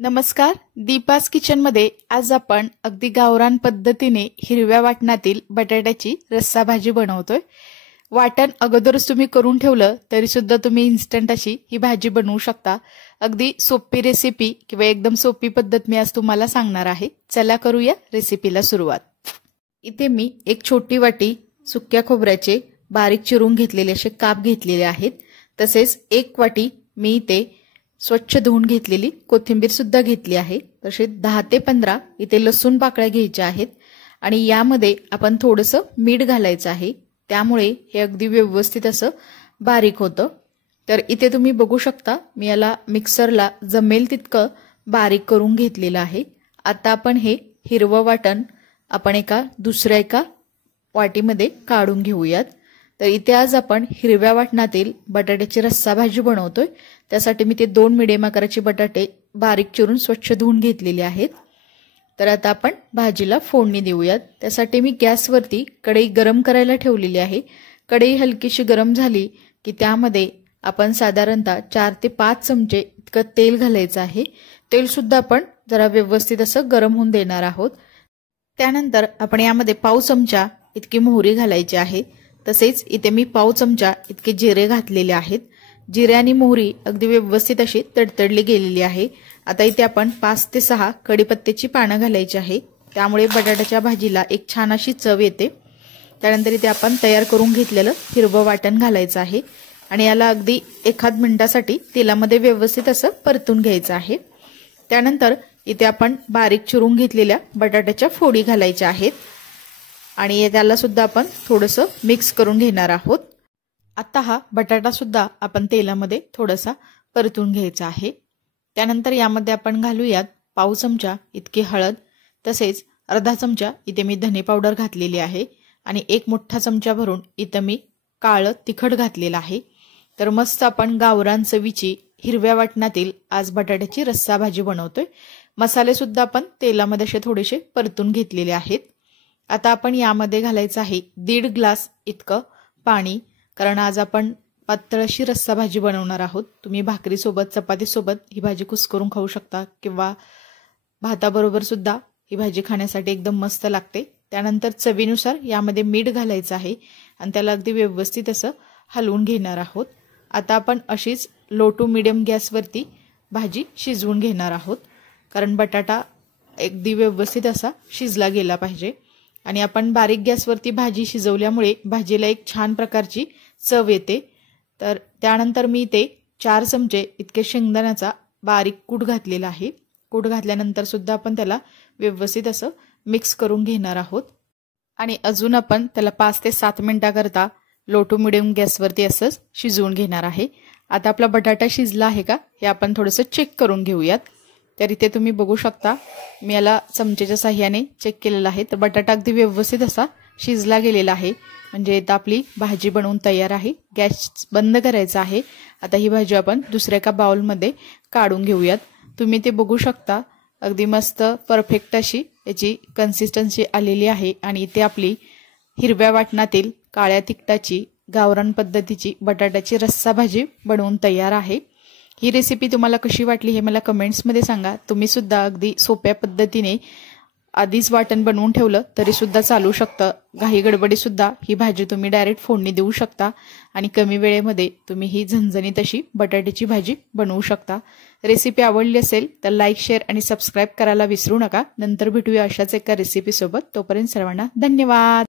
नमस्कार, दीपास किचनमध्ये आज आपण अगदी गावरान पद्धतीने हिरव्या वाटणातील बटाट्याची रस्सा भाजी बनवतोय। वाटण अगोदरच तुम्ही करून ठेवलं तरी सुद्धा तुम्ही इन्स्टंट अशी ही भाजी बनवू शकता। अगदी सोपी रेसिपी किंवा एकदम सोपी पद्धत मी आज तुम्हाला सांगणार आहे। चला करूया रेसिपीला सुरुवात। इथे मी एक छोटी वाटी सुक्या खोबऱ्याचे बारीक चिरून घेतलेले असे काप घेतलेले आहेत। तसेच एक वाटी मी इथे स्वच्छ धुवून घेतलेली कोथिंबीर सुद्धा घेतली आहे। तसे 10 ते 15 इथे लसूण पाकळ्या घ्यायच्या आहेत आणि यामध्ये आपण थोडंसं मीठ घालायचं आहे, त्यामुळे हे अगदी व्यवस्थित असं बारीक होतं। तर इथे तुम्ही बघू शकता मी याला मिक्सरला जमेल तितकं बारीक करून घेतलेलं आहे। आता आपण हे हिरवं वाटण आपण दुसऱ्या एका वाटीमध्ये काढून घेऊयात। तर इथे आज आपण हिरव्या वाटणातील बटाट्याची रस्सा भाजी बनवतोय। त्यासाठी मी ते 2 मीडियम आकाराचे बटाटे बारीक चिरून स्वच्छ धुवून घेतलेले आहेत। तर आता आपण भाजीला फोडणी देऊयात। त्यासाठी मी गॅसवरती कढई गरम करायला ठेवलेली आहे। कढई हलकीशी गरम झाली की त्यामध्ये आपण साधारणतः 4 ते 5 चमचे इतकं तेल घालायचं आहे। तेल सुद्धा आपण जरा व्यवस्थित असं गरम होऊन देणार आहोत। त्यानंतर आपण यामध्ये पाव चमचा इतकी मोहरी घालायची आहे। तसेच इथे मी पाव चमचा इतके जिरे घातलेले आहेत। जिरे आणि मोहरी अगदी व्यवस्थित अशी तडतडली गेलेली आहे। आता इथे आपण 5 ते 6 कढीपत्त्याची पानं घालायची आहे, त्यामुळे बटाट्याच्या भाजीला एक छान अशी चव येते। त्यानंतर इथे आपण तयार करून घेतलेलं हिरवं वाटण घालायचं आहे आणि याला अगदी 1 मिनिटासाठी तेलामध्ये व्यवस्थित असं परतून घ्यायचं आहे। त्यानंतर इथे आपण बारीक चिरून घेतलेल्या बटाट्याच्या फोडी घालायच्या आहेत आणि त्याला सुद्धा आपण थोडंसं मिक्स करून घेणार आहोत। आता हा बटाटा सुद्धा आपण तेलामध्ये थोडासा परतून घ्यायचा आहे। त्यानंतर यामध्ये आपण घालूयात पाव चमचा इतकी हळद, तसेच अर्धा चमचा इथे मी धने पावडर घातलेली आहे आणि 1 मोठा चमचा भरून इथे मी काळं तिखट घातलेलं आहे। तर मस्त आपण गावरान चवीची हिरव्या वाटणातील आज बटाट्याची रस्सा भाजी बनवतोय। मसाले सुद्धा आपण तेलामध्ये असे थोडेसे परतून घेतलेले आहेत। आता आपण यामध्ये घालायचं आहे 1.5 ग्लास इतकं पाणी, कारण आज आपण पातळ अशी रस्सा भाजी बनवणार आहोत। तुम्ही भाकरीसोबत, चपातीसोबत ही भाजी कुस्करून खाऊ शकता किंवा भाताबरोबर सुद्धा ही भाजी खाण्यासाठी एकदम मस्त लागते। त्यानंतर चवीनुसार यामध्ये मीठ घालायचं आहे आणि त्याला अगदी व्यवस्थित असं हलवून घेणार आहोत। आता आपण अशीच लो टू मीडियम गॅसवरती भाजी शिजवून घेणार आहोत, कारण बटाटा अगदी व्यवस्थित असा शिजला गेला पाहिजे आणि आपण बारीक गॅसवरती भाजी शिजवल्यामुळे भाजीला एक छान प्रकारची चव येते। तर त्यानंतर मी ते 4 चमचे इतके शेंगदाण्याचा बारीक कूट घातलेला आहे। कूट घातल्यानंतर सुद्धा आपण त्याला व्यवस्थित असं मिक्स करून घेणार आहोत आणि अजून आपण त्याला 5 ते 7 मिनिटाकरता लो टू मीडियम गॅसवरती असंच शिजवून घेणार आहे। आता आपला बटाटा शिजला आहे का हे आपण थोडंसं चेक करून घेऊयात। तर इथे तुम्ही बघू शकता मी याला चमचेच्या साहाय्याने चेक केलेला आहे। तर बटाटा अगदी व्यवस्थित असा शिजला गेलेला आहे, म्हणजे आता आपली भाजी बनवून तयार आहे। गॅस बंद करायचा आहे। आता ही भाजी आपण दुसऱ्या एका बाउलमध्ये काढून घेऊयात। तुम्ही ते बघू शकता अगदी मस्त परफेक्ट अशी याची कन्सिस्टन्सी आलेली आहे आणि इथे आपली हिरव्या वाटणातील काळ्या तिखटाची गावरान पद्धतीची बटाट्याची रस्सा भाजी बनवून तयार आहे। ही रेसिपी तुम्हाला कशी वाटली हे मला कमेंट्समध्ये सांगा। तुम्ही सुद्धा अगदी सोप्या पद्धतीने आधीच वाटण बनवून ठेवलं तरी सुद्धा चालू शकतं। घाई गडबडी सुद्धा ही भाजी तुम्ही डायरेक्ट फोडणी देऊ शकता आणि कमी वेळेमध्ये तुम्ही ही झणझणीत अशी बटाट्याची भाजी बनवू शकता। रेसिपी आवडली असेल तर लाईक, शेअर आणि सबस्क्राईब करायला विसरू नका। नंतर भेटूया अशाच एका रेसिपी सोबत। तोपर्यंत सर्वांना धन्यवाद।